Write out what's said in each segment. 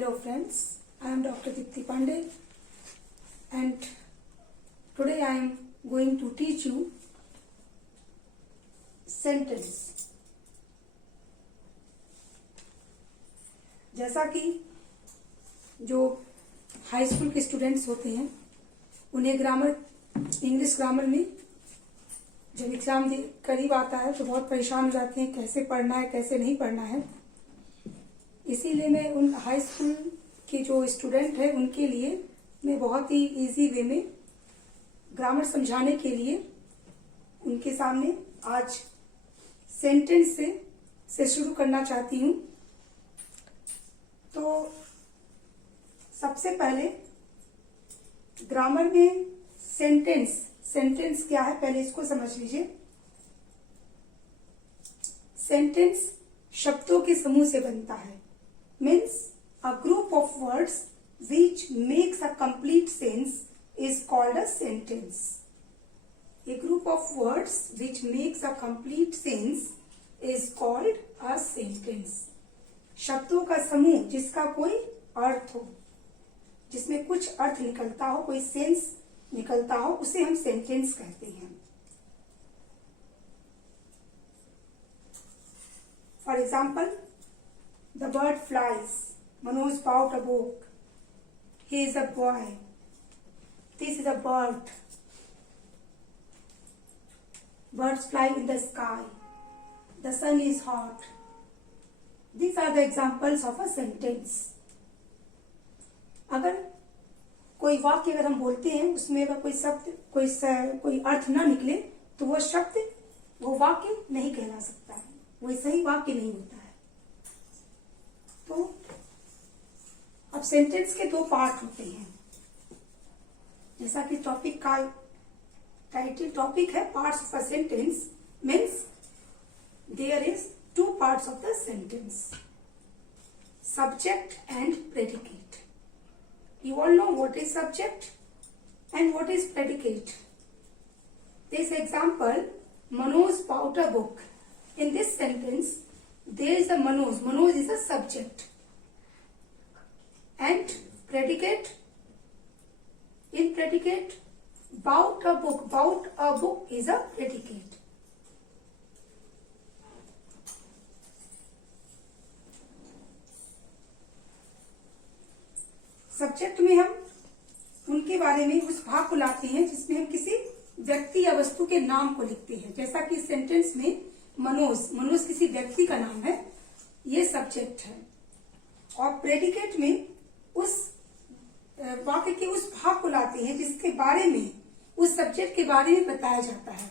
Hello friends, I am Dr. Dipti Pandey and today I am going to teach you sentence. जैसा कि जो high school के students होते हैं उन्हें ग्रामर, इंग्लिश ग्रामर में जब एग्जाम करीब आता है तो बहुत परेशान हो जाते हैं, कैसे पढ़ना है कैसे नहीं पढ़ना है। इसीलिए मैं उन हाई स्कूल के जो स्टूडेंट है उनके लिए मैं बहुत ही इजी वे में ग्रामर समझाने के लिए उनके सामने आज सेंटेंस से शुरू करना चाहती हूँ। तो सबसे पहले ग्रामर में सेंटेंस क्या है पहले इसको समझ लीजिए। सेंटेंस शब्दों के समूह से बनता है, means a group of words which makes a complete sense is called a sentence. A group of words which makes a complete sense is called a sentence. शब्दों का समूह जिसका कोई अर्थ हो, जिसमें कुछ अर्थ निकलता हो, कोई सेंस निकलता हो, उसे हम सेंटेंस कहते हैं। For example, the bird flies. Manoj bought a book. He is a boy. This is a bird. Birds fly in the sky. The sun is hot. These are the examples of a sentence. अगर कोई वाक्य अगर हम बोलते हैं उसमें अगर कोई शब्द कोई अर्थ ना निकले तो वो शब्द वो वाक्य नहीं कहला सकता है, वो सही वाक्य नहीं होता है। तो अब सेंटेंस के दो पार्ट होते हैं, जैसा कि टॉपिक का टाइटल टॉपिक है parts of a sentence, means there is two parts of the sentence, subject and predicate. You all know what is subject and what is predicate. This example, Manoj bought a book. In this sentence, there is a Manoj. Manoj is a subject. And predicate, in predicate, bought a book. Bought a book is a predicate. Subject में हम उनके बारे में उस भाग को लाते हैं जिसमें हम किसी व्यक्ति या वस्तु के नाम को लिखते हैं, जैसा कि सेंटेंस में मनोज किसी व्यक्ति का नाम है, ये सब्जेक्ट है। और प्रेडिकेट में उस वाक्य के उस भाग को लाते हैं जिसके बारे में उस सब्जेक्ट के बारे में बताया जाता है।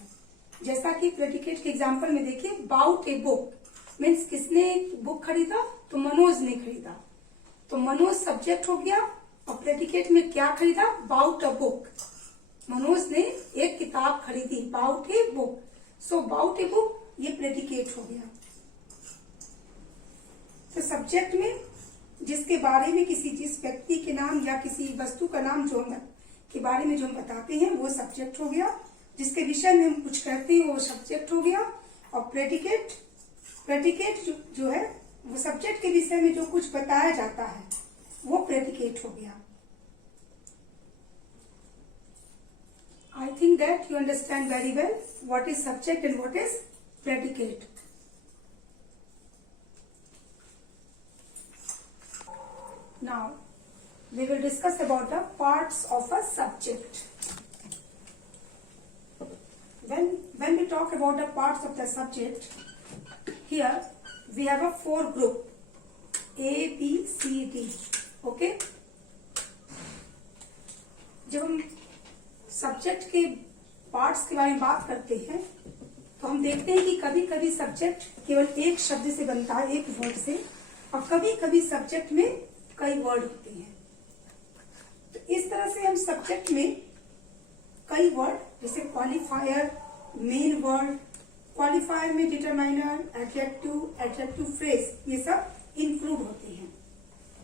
जैसा कि प्रेडिकेट के एग्जाम्पल में देखिए, बाउट ए बुक मीन्स किसने बुक खरीदा, तो मनोज ने खरीदा, तो मनोज सब्जेक्ट हो गया। और प्रेडिकेट में क्या खरीदा, बाउट अ बुक, मनोज ने एक किताब खरीदी, bought a book. So bought a book ये प्रेडिकेट हो गया। तो सब्जेक्ट में जिसके बारे में जिस व्यक्ति के नाम या किसी वस्तु का नाम जो हम के बारे में जो हम बताते हैं वो सब्जेक्ट हो गया, जिसके विषय में हम कुछ करते हैं वो सब्जेक्ट हो गया। और प्रेडिकेट जो है वो सब्जेक्ट के विषय में जो कुछ बताया जाता है वो प्रेडिकेट हो गया। I think that you understand very well what is subject and what is predicate. Now we will discuss about the parts of a subject. When we talk about the parts of the subject, here we have a four group, A, B, C, D. Okay? जब हम subject के parts के बारे में बात करते हैं तो हम देखते हैं कि कभी कभी सब्जेक्ट केवल एक शब्द से बनता है, एक वर्ड से, और कभी कभी सब्जेक्ट में कई वर्ड होते हैं। तो इस तरह से हम सब्जेक्ट में कई वर्ड जैसे क्वालिफायर, मेन वर्ड, क्वालिफायर में डिटरमाइनर, एडजेक्टिव फ्रेज, ये सब इंक्लूड होते हैं।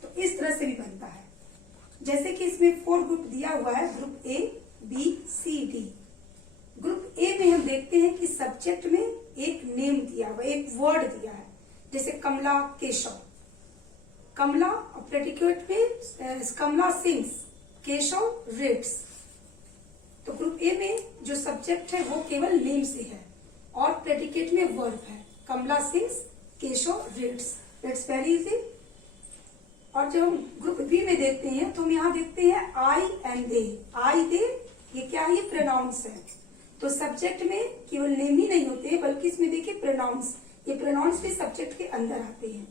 तो इस तरह से भी बनता है। जैसे कि इसमें 4 ग्रुप दिया हुआ है, group A, B, C, D. Group A में हम देखते हैं कि सब्जेक्ट में एक नेम दिया हुआ, एक वर्ड दिया है, जैसे कमला, केशव। कमला, प्रेडिकेट में कमला सिंग्स, केशव रीड्स। तो ग्रुप ए में जो सब्जेक्ट है वो केवल नेम से है और प्रेडिकेट में वर्ब है, Kamala sings, Keshav reads. It's very easy. और जब हम ग्रुप बी में देखते हैं तो हम यहाँ देखते हैं आई एंड दे। आई दे ये क्या है, ये प्रोनाउंस है। तो सब्जेक्ट में केवल नेम ही नहीं होते हैं बल्कि इसमें देखिए प्रोनाउंस, ये प्रोनाउंस भी सब्जेक्ट के अंदर आते हैं।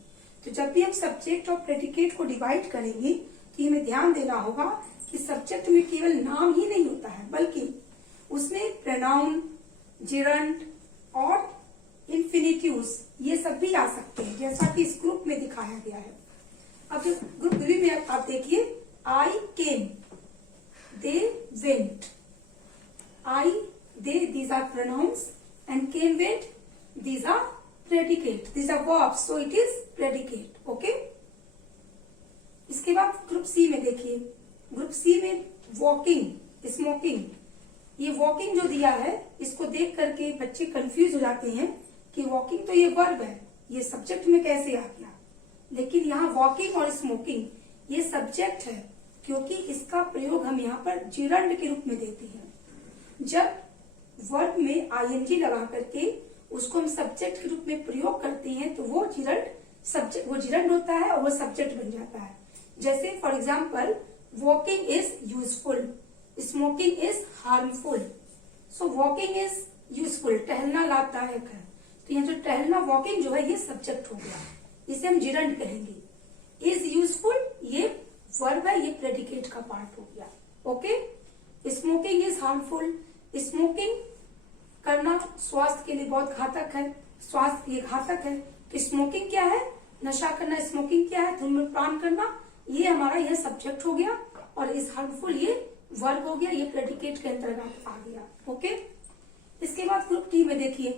तो जब भी हम सब्जेक्ट और प्रेडिकेट को डिवाइड करेंगे तो हमें ध्यान देना होगा कि सब्जेक्ट में केवल नाम ही नहीं होता है बल्कि उसमें प्रोनाउन, जिरंड और इन्फिनिट्यूज ये सब भी आ सकते हैं, जैसा कि इस ग्रुप में दिखाया गया है। अब जो ग्रुप बी में आप देखिए, I came, they went. I they these are pronouns and came went these are predicate, these are verbs, so it is predicate. okay? इसके बाद ग्रुप सी में देखिए, ग्रुप सी में वॉकिंग, स्मोकिंग, ये walking जो दिया है इसको देख करके बच्चे कंफ्यूज हो जाते हैं कि वॉकिंग तो ये वर्ब है, ये सब्जेक्ट में कैसे आ गया। लेकिन यहाँ वॉकिंग और स्मोकिंग ये सब्जेक्ट है क्योंकि इसका प्रयोग हम यहाँ पर जिरंड के रूप में देते हैं। जब वर्ब में आईएनजी लगा करके उसको हम सब्जेक्ट के रूप में प्रयोग करते हैं तो वो जिरंड होता है और वो सब्जेक्ट बन जाता है। जैसे for example, walking is useful, smoking is harmful. So walking is useful, टहलना लाभदायक है। तो यहाँ जो टहलना, वॉकिंग जो है ये सब्जेक्ट हो गया, इसे हम जिरंड कहेंगे। इज यूजफुल ये वर्ब है, ये प्रेडिकेट का पार्ट हो गया। Okay. Smoking is harmful, smoking करना स्वास्थ्य के लिए बहुत घातक है, स्वास्थ्य के लिए घातक है। तो स्मोकिंग क्या है, नशा करना। स्मोकिंग क्या है, धूम्रपान करना। ये हमारा यह सब्जेक्ट हो गया और इस हार्मफुल ये वर्ब हो गया, ये प्रेडिकेट के अंतर्गत आ गया। ओके। इसके बाद ग्रुप डी में देखिए,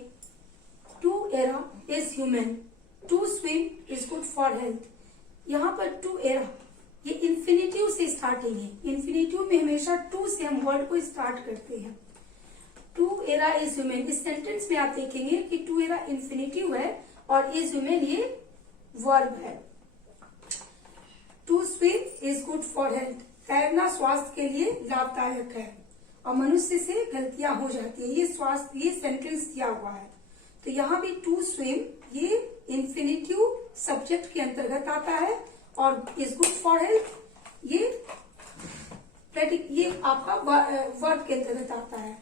to err is human, to swim is good for health. यहाँ पर टू एरा ये इन्फिनिटिव से स्टार्टिंग है। इन्फिनिटिव में हमेशा टू से हम वर्ड को स्टार्ट करते हैं। टू एरा इज ह्यूमन, इस सेंटेंस में आप देखेंगे कि टू एरा इन्फिनिटिव है और इज ह्यूमन ये वर्ब है। To swim is good for health, तैरना स्वास्थ्य के लिए लाभदायक है और मनुष्य से गलतियां हो जाती है। ये स्वास्थ्य, ये सेंटेंस दिया हुआ है। तो यहाँ भी टू स्विम ये इन्फिनिटिव सब्जेक्ट के अंतर्गत आता है और इज गुड फॉर हेल्थ ये आपका वर्ब के अंतर्गत आता है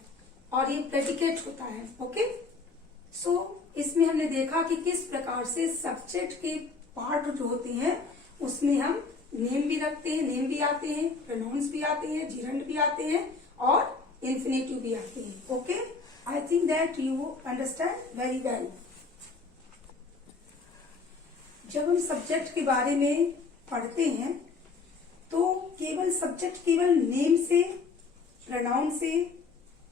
और ये प्रेडिकेट होता है। ओके। सो इसमें हमने देखा कि किस प्रकार से सब्जेक्ट के पार्ट जो होते हैं उसमें हम नेम भी रखते हैं, नेम भी आते हैं, प्रोनाउंस भी आते हैं, जिरंड भी आते हैं और इन्फिनिटिव भी आते हैं। Okay. I think that you understand very well. जब हम सब्जेक्ट के बारे में पढ़ते हैं तो केवल सब्जेक्ट केवल नेम से, प्रोनाउन से,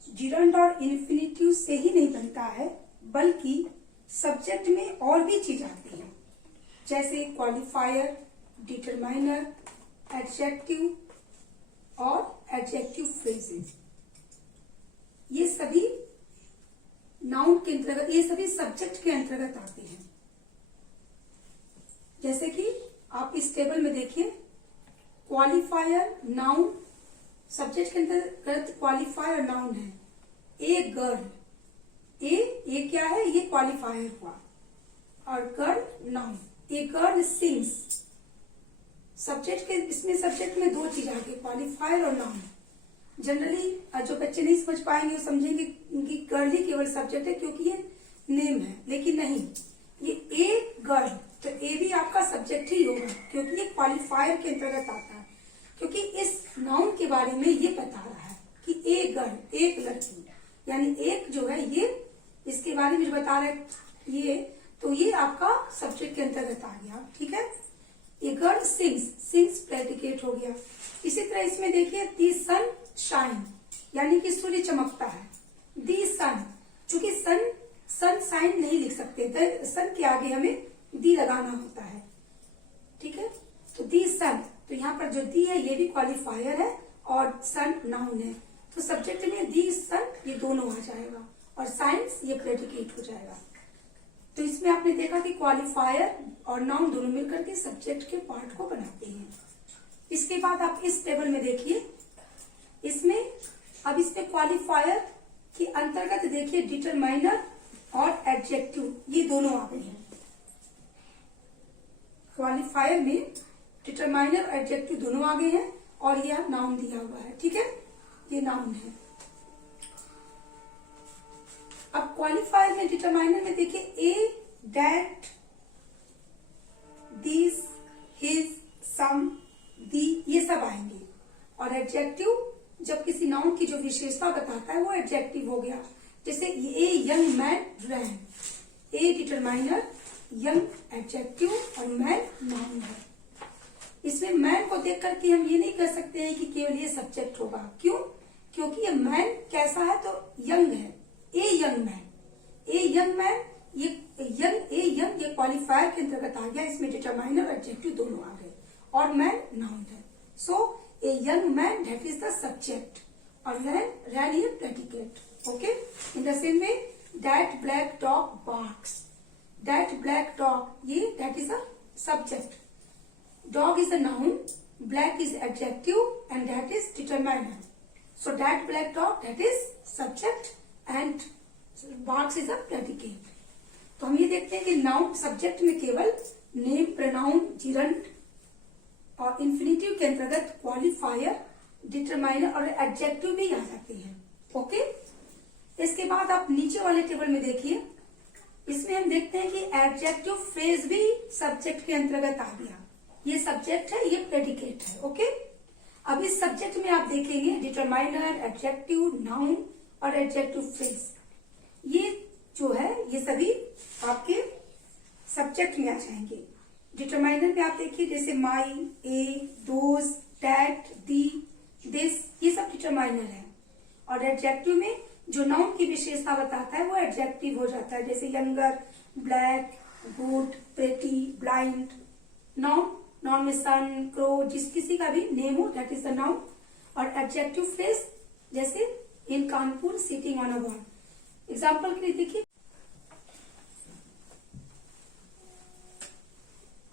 जिरंड और इन्फिनिटिव से ही नहीं बनता है बल्कि सब्जेक्ट में और भी चीज आती है, जैसे क्वालिफायर, डिटरमाइनर, एडजेक्टिव और एडजेक्टिव फ्रेजेस। ये सभी नाउन के अंतर्गत, ये सभी सब्जेक्ट के अंतर्गत आते हैं। जैसे कि आप इस टेबल में देखिए, क्वालिफायर नाउन, सब्जेक्ट के अंतर्गत क्वालिफायर नाउन है। ए गर्ल, ए क्या है, ये क्वालिफायर हुआ और girl noun. A girl sings, subject के, इसमें सब्जेक्ट में दो चीज आ गई, क्वालिफायर और नाउन। जनरली जो बच्चे नहीं समझ पाएंगे वो समझेंगे कि गर्ल ही केवल सब्जेक्ट है क्योंकि ये नेम है, लेकिन नहीं, ये ए गर्ल, तो ए भी आपका सब्जेक्ट ही होगा क्योंकि ये क्वालिफायर के अंतर्गत आता है। क्योंकि इस नाउन के बारे में ये बता रहा है कि ए गर्ल, एक लड़की, यानी एक जो है ये, इसके बारे में जो बता रहा है ये, तो ये आपका सब्जेक्ट के अंतर्गत आ गया। ठीक है। A girl sings, sings predicate हो गया। इसी तरह इसमें देखिए, दी सन शाइन, यानी कि सूर्य चमकता है। दी सन, चूंकि सन शाइन नहीं लिख सकते, सन के आगे हमें दी लगाना होता है। ठीक है। तो दी सन, तो यहाँ पर जो दी है ये भी क्वालिफायर है और सन नाउन है। तो सब्जेक्ट में दी सन ये दोनों आ जाएगा और साइंस ये प्रेडिकेट हो जाएगा। तो इसमें आपने देखा कि क्वालिफायर और नाउन दोनों मिलकर के सब्जेक्ट के पार्ट को बनाते हैं। इसके बाद आप इस टेबल में देखिए, इसमें क्वालिफायर के अंतर्गत देखिए डिटरमाइनर और एडजेक्टिव ये दोनों आ गए हैं। क्वालिफायर में डिटरमाइनर और एडजेक्टिव दोनों आ गए हैं और यह नाउन दिया हुआ है, ठीक है, ये नाउन है। अब क्वालिफायर में डिटरमाइनर में देखिए ए, दैट, दिस, हिज, सम, दी ये सब आएंगे। और एडजेक्टिव जब किसी नाउन की जो विशेषता बताता है वो एडजेक्टिव हो गया। जैसे a young man ran, a determiner, young adjective और मैन नाउन है। इसमें मैन को देख करके हम ये नहीं कह सकते हैं कि केवल ये सब्जेक्ट होगा। क्यों? क्योंकि ये मैन कैसा है तो यंग है, ए यंग मैन, ए यंग मैन, ये यंग ये क्वालिफायर के अंतर्गत आ गया। इसमें डिटरमाइनर एडजेक्टिव दोनों आ गए और मैन नाउन है। So a young man that is the subject और रैन ये predicate. Okay, in the same way that black dog barks, that black dog ये that is a subject, dog is a noun, black is adjective and that is determiner. So that black dog that is subject and barks is a predicate. तो हम ये देखते हैं कि noun subject में केवल name, pronoun, जिरंट और infinitive के अंतर्गत क्वालिफायर, डिटरमाइनर और एडजेक्टिव भी आ जाते हैं। ओके, इसके बाद आप नीचे वाले टेबल में देखिए, इसमें हम देखते हैं कि एडजेक्टिव फ्रेज भी सब्जेक्ट के अंतर्गत आ गया। ये सब्जेक्ट है, ये प्रेडिकेट है। ओके, अब इस सब्जेक्ट में आप देखेंगे डिटरमाइनर, एडजेक्टिव, नाउन और एडजेक्टिव फ्रेज, ये जो है ये सभी आपके सब्जेक्ट में आ जाएंगे। डिटरमाइनर में आप देखिए जैसे माई, ए, दोज, दैट, दी, दिस ये सब डिटरमाइनर है। और एडजेक्टिव में जो नाउन की विशेषता बताता है वो एडजेक्टिव हो जाता है। जैसे younger, black, good, pretty, blind. Noun में सन, क्रो, जिस किसी का भी नेम हो दैट इज द नाउन। और एडजेक्टिव फ्रेज जैसे in Kanpur sitting on a wall. Example के लिए देखिए,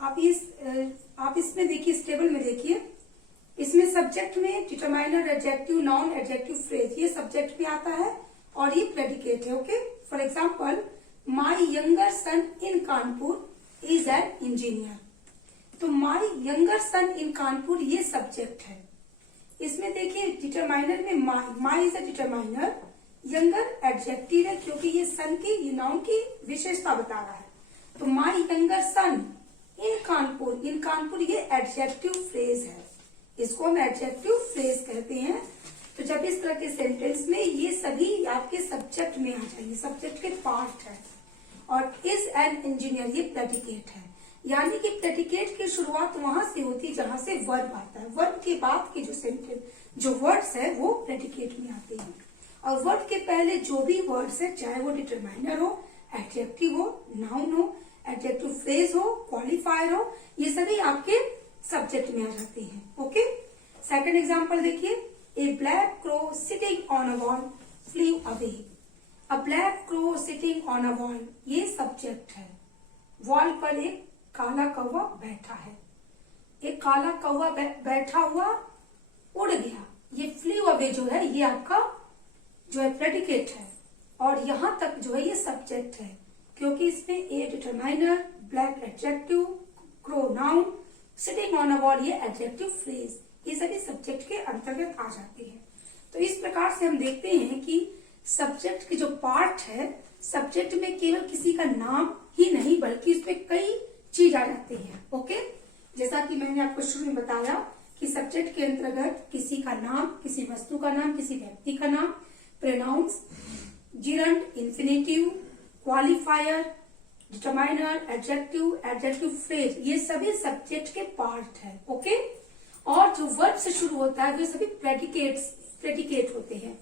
आप इसमें देखिए, इस टेबल में देखिए, इसमें सब्जेक्ट में determiner, adjective, noun, adjective phrase ये सब्जेक्ट में आता है और ये प्रेडिकेट है। Okay, for example my younger son in Kanpur is an engineer. तो my younger son in Kanpur ये सब्जेक्ट है। इसमें देखिए डिटरमाइनर में my is a determiner, younger adjective है क्योंकि ये सन की, ये नाउन की विशेषता बता रहा है। तो my younger son in Kanpur ये एडजेक्टिव फ्रेज है, इसको हम एडजेक्टिव फ्रेज कहते हैं। तो जब इस तरह के सेंटेंस में ये सभी आपके सब्जेक्ट में आ जाएंगे, सब्जेक्ट के पार्ट है। और इज एन इंजीनियर ये प्रेडिकेट है, यानी कि प्रेडिकेट की शुरुआत वहां से होती है जहां से वर्ब आता है। वर्ब के बाद के जो सेंटेंस, जो वर्ड्स है वो प्रेडिकेट में आते हैं। और वर्ड के पहले जो भी वर्ड्स है, चाहे वो डिटरमाइनर हो, एडजेक्टिव हो, नाउन हो, एडजेक्टिव फ्रेज हो, क्वालिफायर हो, ये सभी आपके सब्जेक्ट में आ जाते हैं। ओके, सेकंड एग्जांपल देखिए, a black crow sitting on a wall flew away. A black crow sitting on a wall ये सब्जेक्ट है। वॉल पर एक काला कौवा बैठा है, एक काला कौवा बैठा हुआ उड़ गया। ये फ्लीव अवे जो है ये आपका जो है प्रेडिकेट है और यहां तक जो है ये सब्जेक्ट है क्योंकि इसमें a determiner, black adjective, crow noun, sitting on a wall ये एडजेक्टिव फ्रेज, ये सभी सब्जेक्ट के अंतर्गत आ जाते हैं। तो इस प्रकार से हम देखते हैं कि सब्जेक्ट के जो पार्ट है, सब्जेक्ट में केवल किसी का नाम ही नहीं बल्कि इसमें कई चीज आ जाती है। ओके, जैसा कि मैंने आपको शुरू में बताया कि सब्जेक्ट के अंतर्गत किसी का नाम, किसी वस्तु का नाम, किसी व्यक्ति का नाम, pronouns, gerund, infinitive, qualifier, determiner, adjective, adjective phrase ये सभी सब्जेक्ट के पार्ट है। ओके, और जो वर्ब से शुरू होता है वे सभी प्रेडिकेट होते हैं।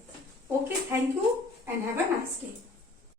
Okay, thank you and have a nice day.